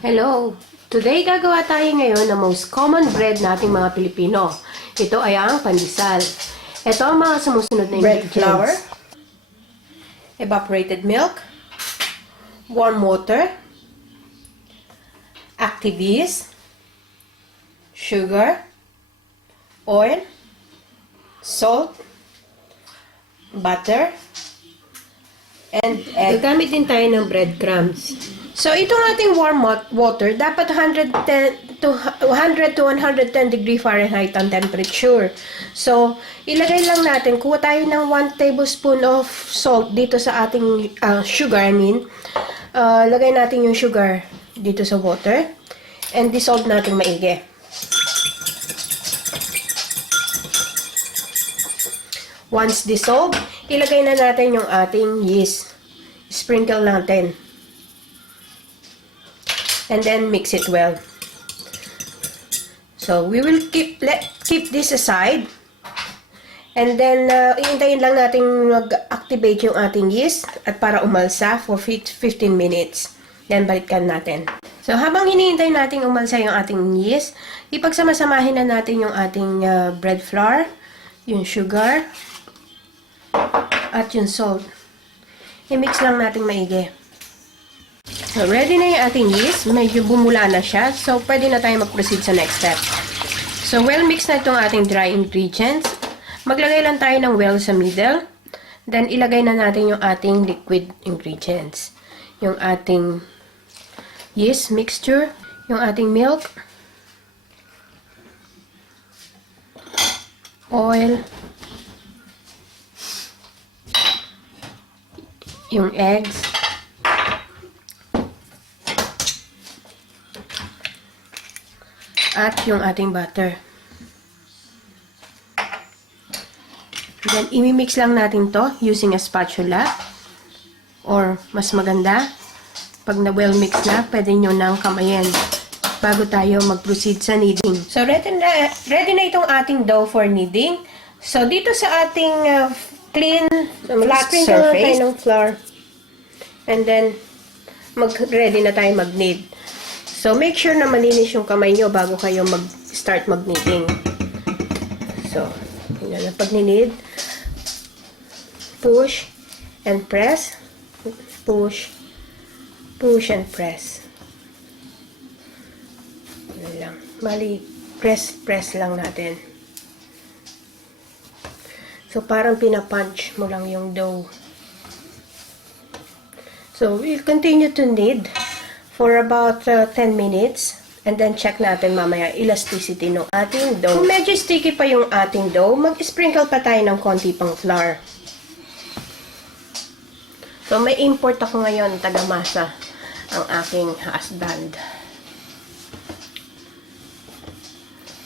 Hello! Today, gagawa tayo ngayon ng most common bread nating mga Pilipino. Ito ay ang pandesal. Ito ang mga sumusunod na Bread ingredients. flour, Evaporated milk, warm water, active yeast, sugar, oil, salt, butter, and egg. Gagamit din tayo ng breadcrumbs. So, itong ating warm water, dapat 100 to 110 degree Fahrenheit ang temperature. So, ilagay lang natin, kuha tayo ng 1 tablespoon of salt dito sa ating sugar, lagay natin yung sugar dito sa water. And dissolve natin maigi. Once dissolved, ilagay na natin yung ating yeast. Sprinkle natin. And then mix it well. So we will keep this aside. And then iintayin lang natin mag-activate yung ating yeast at para umalsa for 15 minutes. Then balikan natin. So habang hinihintay natin umalsa yung ating yeast, ipagsama-samahin na natin yung ating bread flour, yung sugar, at yung salt. I-mix lang natin maigi. So, ready na yung ating yeast. Medyo bumula na siya. So, pwede na tayo mag-proceed sa next step. So, well mix na itong ating dry ingredients. Maglagay lang tayo ng well sa middle. Then, ilagay na natin yung ating liquid ingredients. Yung ating yeast mixture. Yung ating milk. Oil. Yung eggs. At yung ating butter. Then, imimix lang natin to using a spatula. Or, mas maganda, pag na-well mix na, pwede nyo nang kamayin bago tayo mag-proceed sa kneading. So, ready na itong ating dough for kneading. So, dito sa ating clean, flat surface, tayo ng flour. And then, ready na tayo mag-knead. So, make sure na malinis yung kamay nyo bago kayo mag-start mag-kneading. So, yun na pag knead. Push and press. Push. Push and press. Yun lang. Bali, press lang natin. So, parang pinapunch mo lang yung dough. So, we'll continue to knead for about 10 minutes. And then, check natin mamaya elasticity ng ating dough. Kung medyo sticky pa yung ating dough, mag-sprinkle pa tayo ng konti pang flour. So, may import ako ngayon, taga-masa, ang aking husband.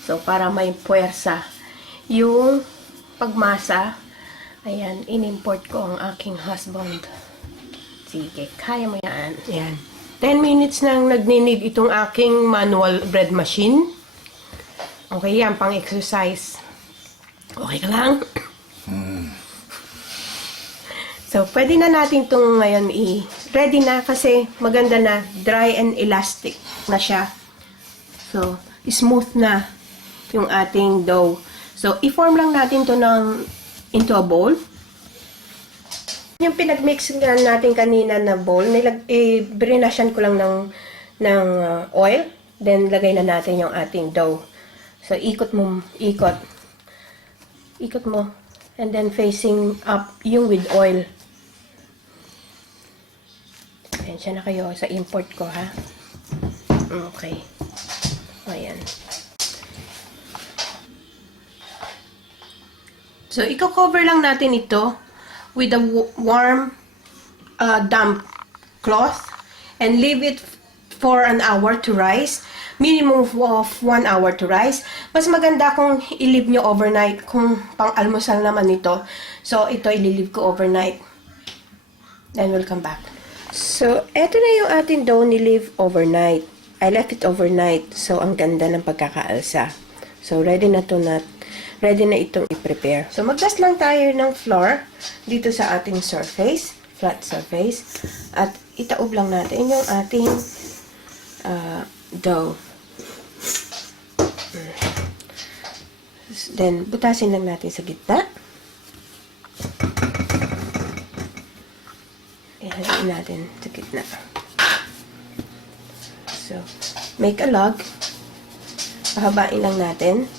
So, para may puwersa yung pagmasa, ayan, in-import ko ang aking husband. Sige, kaya mo yan. Ayan. 10 minutes nang nagninid itong aking manual bread machine. Okay, yan, pang exercise. Okay ka lang? So, pwede na natin itong ngayon ready na kasi maganda na, dry and elastic na siya. So, smooth na yung ating dough. So, i-form lang natin to into a bowl. Yung pinag-mix natin kanina na bowl, brinasyan ko lang ng oil. Then, lagay na natin yung ating dough. So, ikot mo. Ikot mo. And then, facing up yung with oil. Ayan, na kayo sa import ko, ha? Okay. Ayan. So, i-cover lang natin ito with a warm, damp cloth and leave it for an hour to rise. Minimum of 1 hour to rise. Mas maganda kung i-leave nyo overnight kung pang-almusal naman ito. So, ito i-leave ko overnight. Then, we'll come back. So, eto na yung ating dough ni-leave overnight. I left it overnight. So, ang ganda ng pagkakaalsa. So, ready na itong i-prepare. So, mag-dust lang tayo ng flour dito sa ating surface, flat surface. At itaob lang natin yung ating dough. Then, butasin lang natin sa gitna. Ihalin natin sa gitna. So, make a log. Pahabain lang natin.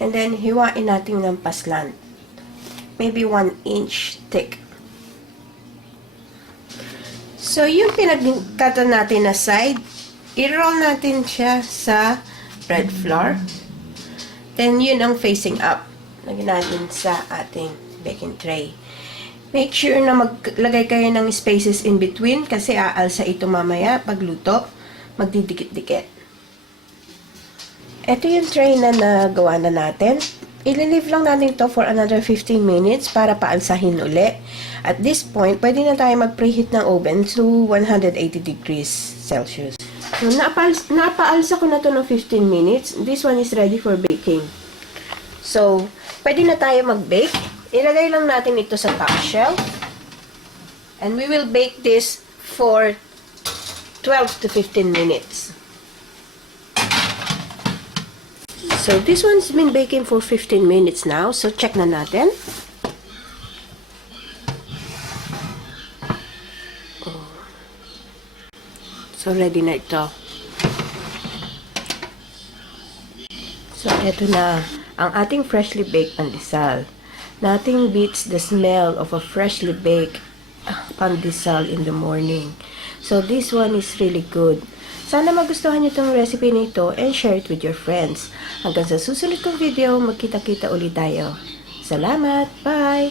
And then, hiwain natin ng paslant. Maybe 1 inch thick. So, yung pinagkata natin na side, i-roll natin siya sa bread flour. Then, yun ang facing up. Lagyan natin sa ating baking tray. Make sure na maglagay kayo ng spaces in between kasi aalsa ito mamaya pagluto. Magdidikit-dikit. Ito yung tray na nagawa na natin. I-leave lang natin ito for another 15 minutes para paalsahin uli. At this point, pwede na tayo mag-preheat ng oven to 180 degrees Celsius. So, napaalsa ko na ito ng 15 minutes. This one is ready for baking. So, pwede na tayo mag-bake. Ilagay lang natin ito sa top shelf. And we will bake this for 12 to 15 minutes. So, this one's been baking for 15 minutes now. So, check na natin. So, ready na ito. So, ito na ang ating freshly baked pandesal. Nothing beats the smell of a freshly baked pandesal in the morning. So, this one is really good. Sana magustuhan niyo itong recipe nito and share it with your friends. Hanggang sa susunod kong video, magkita-kita ulit tayo. Salamat! Bye!